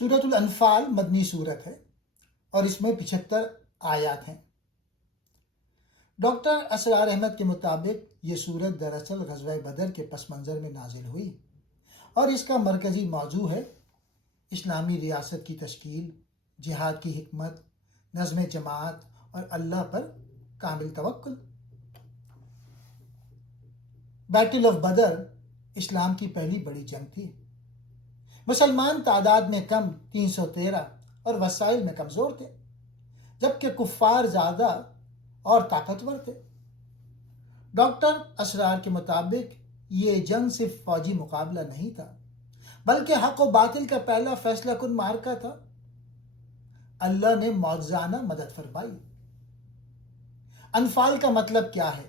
سورۃ الانفال مدنی صورت ہے اور اس میں 75 آیات ہیں۔ ڈاکٹر اسرار احمد کے مطابق یہ صورت دراصل غزوہ بدر کے پس منظر میں نازل ہوئی اور اس کا مرکزی موضوع ہے اسلامی ریاست کی تشکیل، جہاد کی حکمت، نظم جماعت اور اللہ پر کامل توکل۔ بیٹل آف بدر اسلام کی پہلی بڑی جنگ تھی۔ مسلمان تعداد میں کم 313 اور وسائل میں کمزور تھے، جبکہ کفار زیادہ اور طاقتور تھے۔ ڈاکٹر اسرار کے مطابق یہ جنگ صرف فوجی مقابلہ نہیں تھا، بلکہ حق و باطل کا پہلا فیصلہ کن معرکہ تھا۔ اللہ نے معجزانہ مدد فرمائی۔ انفال کا مطلب کیا ہے؟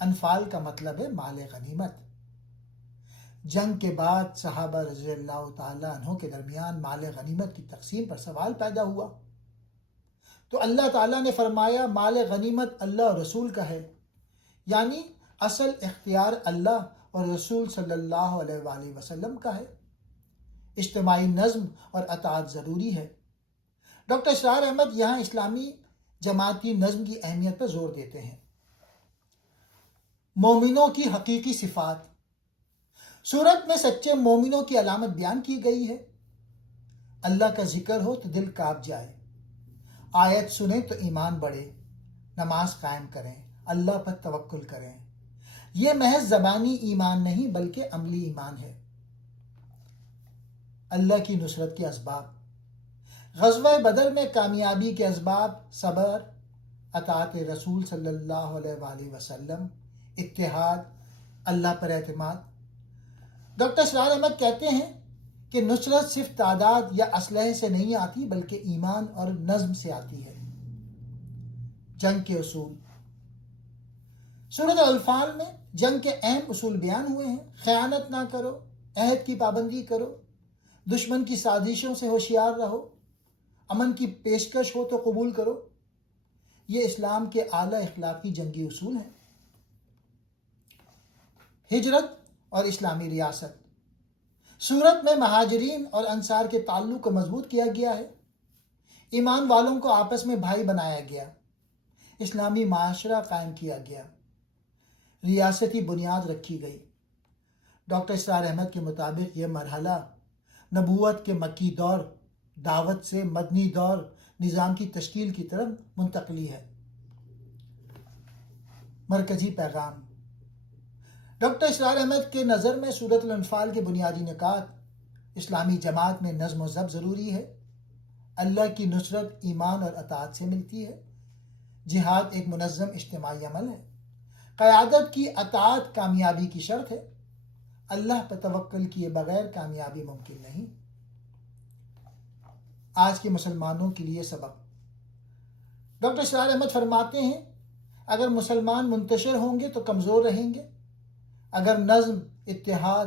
انفال کا مطلب ہے مال غنیمت۔ جنگ کے بعد صحابہ رضی اللہ تعالیٰ عنہ کے درمیان مال غنیمت کی تقسیم پر سوال پیدا ہوا، تو اللہ تعالیٰ نے فرمایا مال غنیمت اللہ اور رسول کا ہے، یعنی اصل اختیار اللہ اور رسول صلی اللہ علیہ وآلہ وسلم کا ہے۔ اجتماعی نظم اور اطاعت ضروری ہے۔ ڈاکٹر اسرار احمد یہاں اسلامی جماعتی نظم کی اہمیت پر زور دیتے ہیں۔ مومنوں کی حقیقی صفات۔ سورت میں سچے مومنوں کی علامت بیان کی گئی ہے۔ اللہ کا ذکر ہو تو دل کانپ جائے، آیت سنیں تو ایمان بڑھے، نماز قائم کریں، اللہ پر توکل کریں۔ یہ محض زبانی ایمان نہیں بلکہ عملی ایمان ہے۔ اللہ کی نصرت کے اسباب۔ غزوہ بدر میں کامیابی کے اسباب صبر، اطاعت رسول صلی اللہ علیہ وآلہ وسلم، اتحاد، اللہ پر اعتماد۔ ڈاکٹر اسرار احمد کہتے ہیں کہ نصرت صرف تعداد یا اسلحے سے نہیں آتی بلکہ ایمان اور نظم سے آتی ہے۔ جنگ کے اصول۔ سورۃ الانفال میں جنگ کے اہم اصول بیان ہوئے ہیں۔ خیانت نہ کرو، عہد کی پابندی کرو، دشمن کی سازشوں سے ہوشیار رہو، امن کی پیشکش ہو تو قبول کرو۔ یہ اسلام کے اعلیٰ اخلاقی جنگی اصول ہیں۔ ہجرت اور اسلامی ریاست۔ سورت میں مہاجرین اور انصار کے تعلق کو مضبوط کیا گیا ہے۔ ایمان والوں کو آپس میں بھائی بنایا گیا، اسلامی معاشرہ قائم کیا گیا، ریاستی بنیاد رکھی گئی۔ ڈاکٹر اسرار احمد کے مطابق یہ مرحلہ نبوت کے مکی دور، دعوت سے مدنی دور، نظام کی تشکیل کی طرف منتقلی ہے۔ مرکزی پیغام۔ ڈاکٹر اسرار احمد کے نظر میں سورۃ الانفال کے بنیادی نکات: اسلامی جماعت میں نظم و ضبط ضروری ہے، اللہ کی نصرت ایمان اور اطاعت سے ملتی ہے، جہاد ایک منظم اجتماعی عمل ہے، قیادت کی اطاعت کامیابی کی شرط ہے، اللہ پر توکل کیے بغیر کامیابی ممکن نہیں۔ آج کے مسلمانوں کے لیے سبق۔ ڈاکٹر اسرار احمد فرماتے ہیں اگر مسلمان منتشر ہوں گے تو کمزور رہیں گے، اگر نظم، اتحاد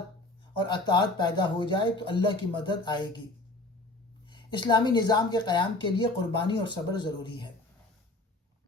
اور اطاعت پیدا ہو جائے تو اللہ کی مدد آئے گی۔ اسلامی نظام کے قیام کے لیے قربانی اور صبر ضروری ہے۔